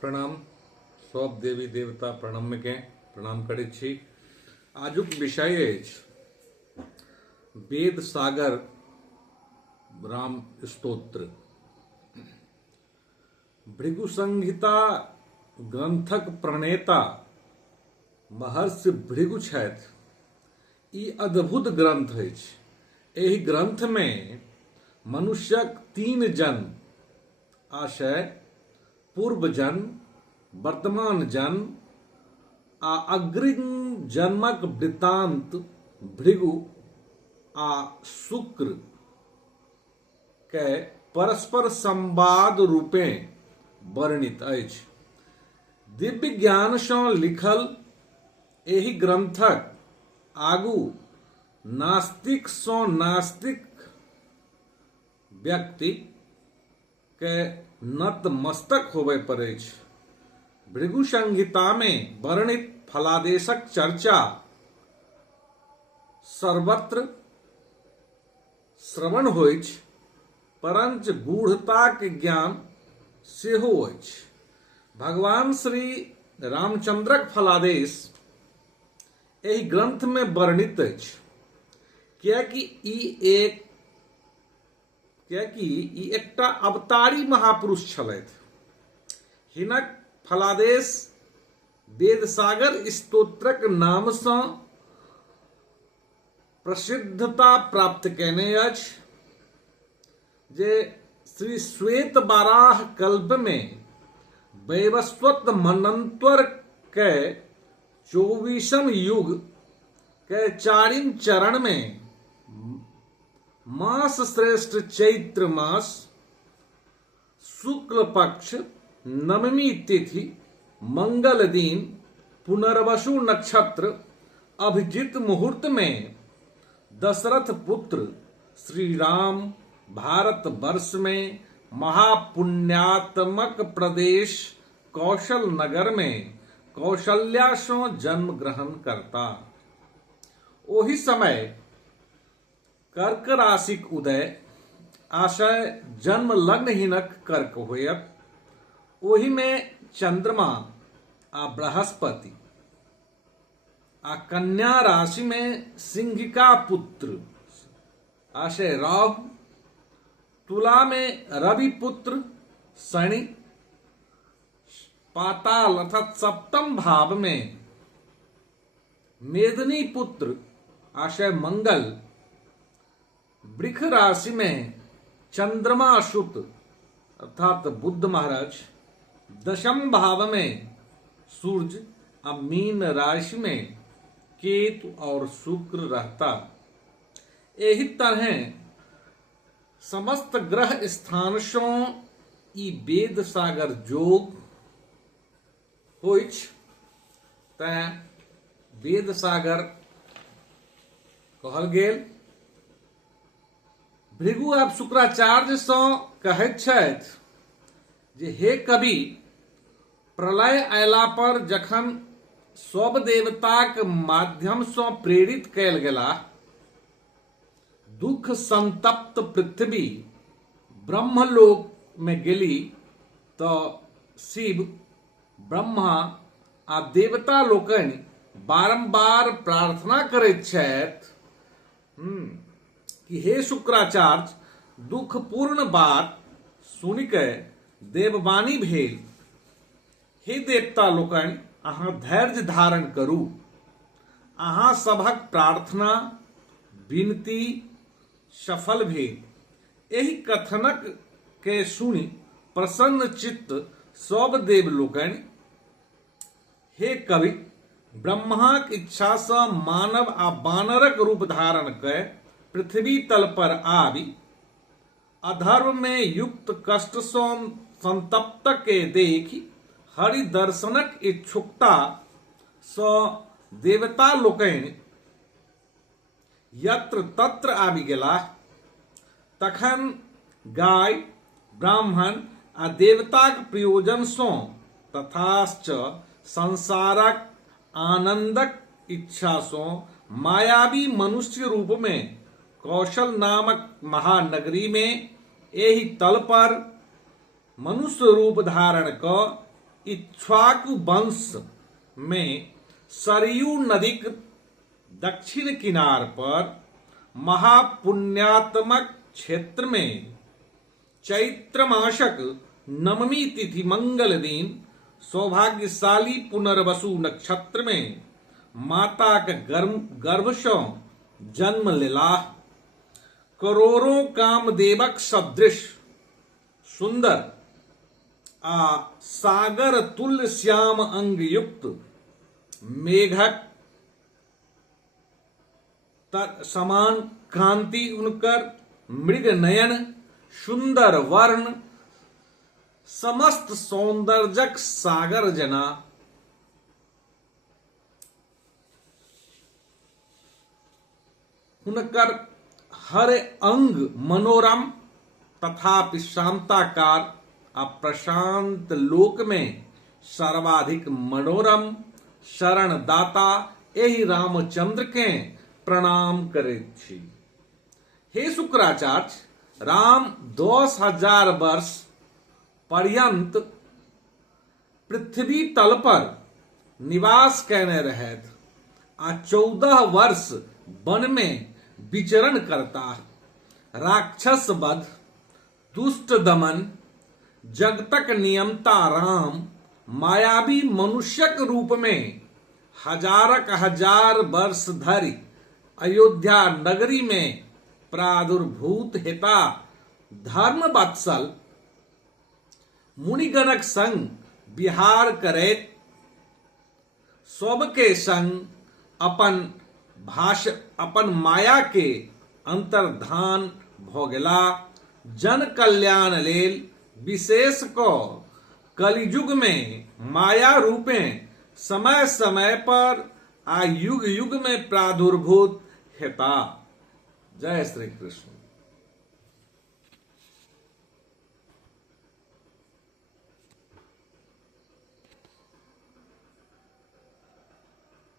प्रणाम सब देवी देवता प्रणम्य के प्रणाम करैत छी। आजुक विषय अछि वेद सागर राम स्तोत्र। भृगु संहिता ग्रंथक प्रणेता महर्षि भृगु छथि। ई अद्भुत ग्रंथ अछि। एहि ग्रंथ में मनुष्यक 3 जन्म आशय, पूर्व जन्म, वर्तमान जन्म आ अग्रिम जन्मक वृत्तांत भृगु आ शुक्र के परस्पर संवाद रूपे वर्णित अछि। दिव्य ज्ञान सँ लिखल एहि ग्रंथक आगू नास्तिक सँ नास्तिक व्यक्ति के नतमस्तक होबय पड़ै छै। भृगु संहिता में वर्णित फलादेशक चर्चा सर्वत्र श्रवण होइ छै, परंच गूढ़ता के ज्ञान सेहो अछि। भगवान श्री रामचंद्रक फलादेश एहि ग्रंथ में वर्णित अछि, कियाकि ई एकटा अवतारी महापुरुष छलथि। हिनक फलादेश वेदसागर स्तोत्रक नाम सँ प्रसिद्धता प्राप्त कएने अछि, जे श्री श्वेत बाराह कल्प में वैवस्वत मनन्वर के 24वें युग के 4वें चरण में मास श्रेष्ठ चैत्र मास शुक्ल पक्ष 9वीं तिथि मंगल दिन पुनर्वसु नक्षत्र अभिजित मुहूर्त में दशरथ पुत्र श्री राम भारत वर्ष में महापुण्यात्मक प्रदेश कौशल नगर में कौशल्या सो जन्म ग्रहण करता। ओहि समय कर्क राशिक उदय आशय जन्म लग्न हिनक कर्क होयत। ओहि में चंद्रमा आ बृहस्पति आ कन्या राशि में सिंहिका पुत्र आशय राहु, तुला में रवि पुत्र शनि, पाताल अर्थात सप्तम भाव में मेदिनी पुत्र आशय मंगल, वृष राशि में चंद्रमा सुत अर्थात बुध महाराज, दशम भाव में सूर्य और मीन राशि में केतु और शुक्र रहता। एहि तरह समस्त ग्रह स्थान सँ ई वेद सागर जोग होइछ, तैं वेद सागर कहल गेल। भृगु आब शुक्राचार्य सँ कहैत छथि जे हे कवि, प्रलय अयला पर जखन सब देवताक माध्यम सँ प्रेरित कयल गेला, दुख संतप्त पृथ्वी ब्रह्मलोक में गेली तऽ शिव, ब्रह्मा आ देवता लोकनि बारंबार प्रार्थना करैत छथि कि हे शुक्राचार्य, दुखपूर्ण बात सुनि के देववाणी भेल। हे देवता लोकनि, अहाँ धैर्य धारण करू। अहाँ सभक प्रार्थना विनती सफल भेल। एहि कथनक के सुनि प्रसन्न चित्त सब देव लोकनि, हे कवि, ब्रह्माक इच्छा सँ मानव आ बानरक रूप धारण कय पृथ्वी तल पर आबि अधर्म में युक्त कष्ट सँ संतप्त के देखि हरि दर्शनक इच्छुकता सँ देवता लोकनि यत्र तत्र आबि गेलाह। तखन गाय, ब्राह्मण आ देवताक प्रयोजन सँ तथाच संसारक आनंदक इच्छा सँ मायावी मनुष्य रूप में कौशल नामक महानगरी में एहि तल पर मनुष्य रूप धारण क इक्ष्वाकु वंश में सरयू नदी के दक्षिण किनार पर महापुण्यात्मक क्षेत्र में चैत्र मासक नवमी तिथि मंगल दिन सौभाग्यशाली पुनर्वसु नक्षत्र में माता के गर्भ से जन्म लेला। करोड़ों कामदेवक सदृश सुंदर आ सागर तुल्य श्याम अंग युक्त मेघक समान कांति उनकर मृग नयन सुंदर वर्ण समस्त सौंदर्यक सागर जना। उनकर हर अंग मनोरम तथापि शांताकार आ प्रशांत लोक में सर्वाधिक मनोरम शरण दाता एहि रामचंद्र के प्रणाम करैत छी। हे शुक्राचार्य, राम 10,000 वर्ष पर्यंत पृथ्वी तल पर निवास कैने रहैत आ 14 वर्ष वन में विचरण करता। राक्षस वध, दुष्ट दमन, जगतक नियंता राम मायावी मनुष्यक रूप में हजारक हजार वर्ष धरि अयोध्या नगरी में प्रादुर्भूत हेता धर्म वत्सल मुनिगणक संग विहार करैत सबके संग अपन माया के अंतर्धान भ गेला। जन कल्याण लेल विशेष क कलियुग में माया रूपे समय समय पर आ युग युग में प्रादुर्भूत हेता। जय श्री कृष्ण।